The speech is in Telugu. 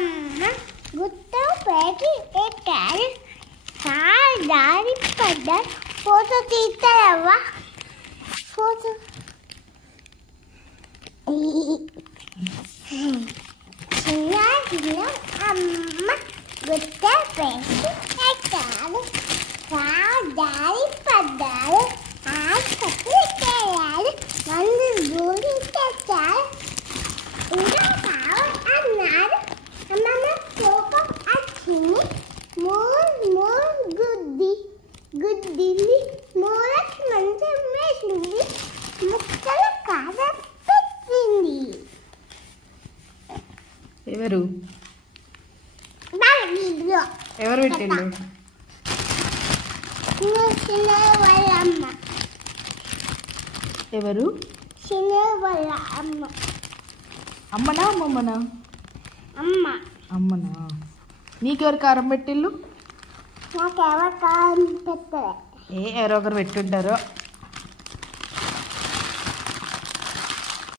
అమ్మ గుట్ట పేకి ఎక్కారు దారి పడ్డారు ఫోటో తీస్తారవ్వా ఫోటో చిన్న చిన్న అమ్మ గుట్ట పేకి ఎక్కారు దారి పడ్డారు ఆసుపత్రికి మందు గూడి తెచ్చారు ఇంకా కావాలన్నారు అమ్మమ్మ కోపం వచ్చింది గుద్దింది మూలకి మంచం వేసింది ముక్కలు కాద పెట్టింది. ఎవరు ఎవరు పెట్టిండు? చిన్న వాళ్ళ అమ్మ. ఎవరు? చిన్న వాళ్ళ అమ్మ. అమ్మనా అమ్మమ్మనా? అమ్మ. అమ్మనా? నీకెవరు కారం పెట్టిళ్ళు? నాకెవరు కారం పెట్టలే. ఎవరో ఒకరు పెట్టుంటారు.